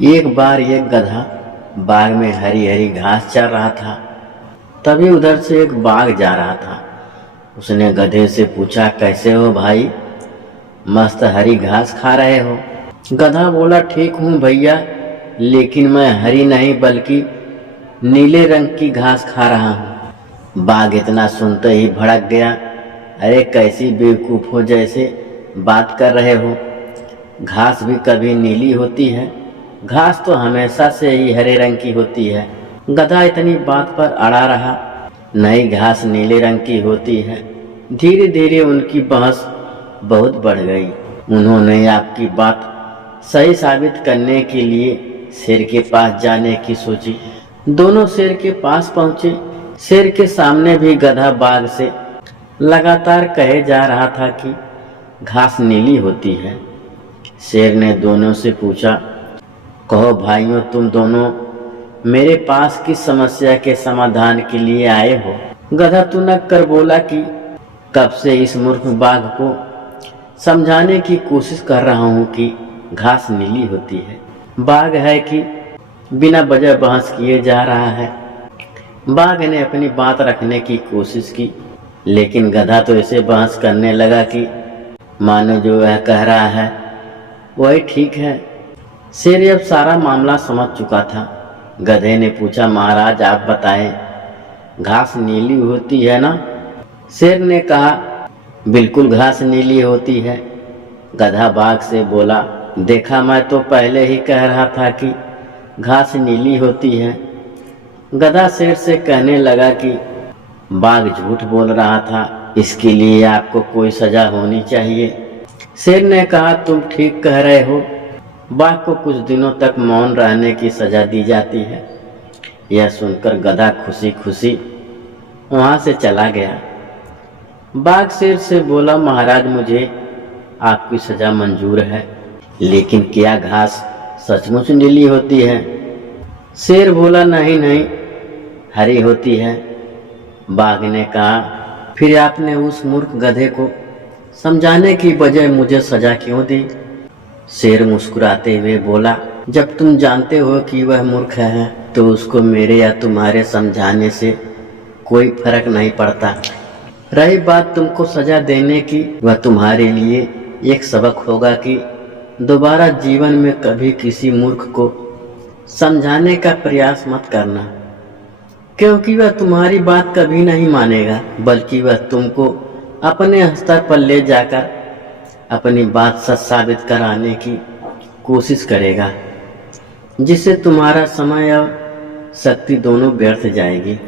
एक बार एक गधा बाग में हरी हरी घास चर रहा था। तभी उधर से एक बाघ जा रहा था। उसने गधे से पूछा, कैसे हो भाई, मस्त हरी घास खा रहे हो? गधा बोला, ठीक हूँ भैया, लेकिन मैं हरी नहीं बल्कि नीले रंग की घास खा रहा हूँ। बाघ इतना सुनते ही भड़क गया, अरे कैसी बेवकूफ हो, जैसे बात कर रहे हो, घास भी कभी नीली होती है, घास तो हमेशा से ही हरे रंग की होती है। गधा इतनी बात पर अड़ा रहा, नई घास नीले रंग की होती है। धीरे धीरे उनकी बहस बहुत बढ़ गई। उन्होंने आपकी बात सही साबित करने के लिए शेर के पास जाने की सोची। दोनों शेर के पास पहुंचे। शेर के सामने भी गधा बाघ से लगातार कहे जा रहा था कि घास नीली होती है। शेर ने दोनों से पूछा, कहो भाइयों, तुम दोनों मेरे पास किस समस्या के समाधान के लिए आए हो? गधा तुनक कर बोला कि कब से इस मूर्ख बाघ को समझाने की कोशिश कर रहा हूँ कि घास नीली होती है। बाघ है कि बिना वजह बहस किए जा रहा है। बाघ ने अपनी बात रखने की कोशिश की, लेकिन गधा तो ऐसे बहस करने लगा कि मानो जो वह कह रहा है वही ठीक है। शेर अब सारा मामला समझ चुका था। गधे ने पूछा, महाराज आप बताएं, घास नीली होती है ना? शेर ने कहा, बिल्कुल घास नीली होती है। गधा बाघ से बोला, देखा, मैं तो पहले ही कह रहा था कि घास नीली होती है। गधा शेर से कहने लगा कि बाघ झूठ बोल रहा था, इसके लिए आपको कोई सजा होनी चाहिए। शेर ने कहा, तुम ठीक कह रहे हो, बाघ को कुछ दिनों तक मौन रहने की सजा दी जाती है। यह सुनकर गधा खुशी खुशी वहां से चला गया। बाघ शेर से बोला, महाराज मुझे आपकी सजा मंजूर है, लेकिन क्या घास सचमुच नीली होती है? शेर बोला, नहीं नहीं, हरी होती है। बाघ ने कहा, फिर आपने उस मूर्ख गधे को समझाने की बजाय मुझे सजा क्यों दी? शेर मुस्कुराते हुए बोला, जब तुम जानते हो कि वह मूर्ख है तो उसको मेरे या तुम्हारे समझाने से कोई फर्क नहीं पड़ता। रही बात तुमको सजा देने की, वह तुम्हारे लिए एक सबक होगा कि दोबारा जीवन में कभी किसी मूर्ख को समझाने का प्रयास मत करना, क्योंकि वह तुम्हारी बात कभी नहीं मानेगा, बल्कि वह तुमको अपने स्तर पर ले जाकर अपनी बात सच साबित कराने की कोशिश करेगा, जिससे तुम्हारा समय और शक्ति दोनों व्यर्थ जाएगी।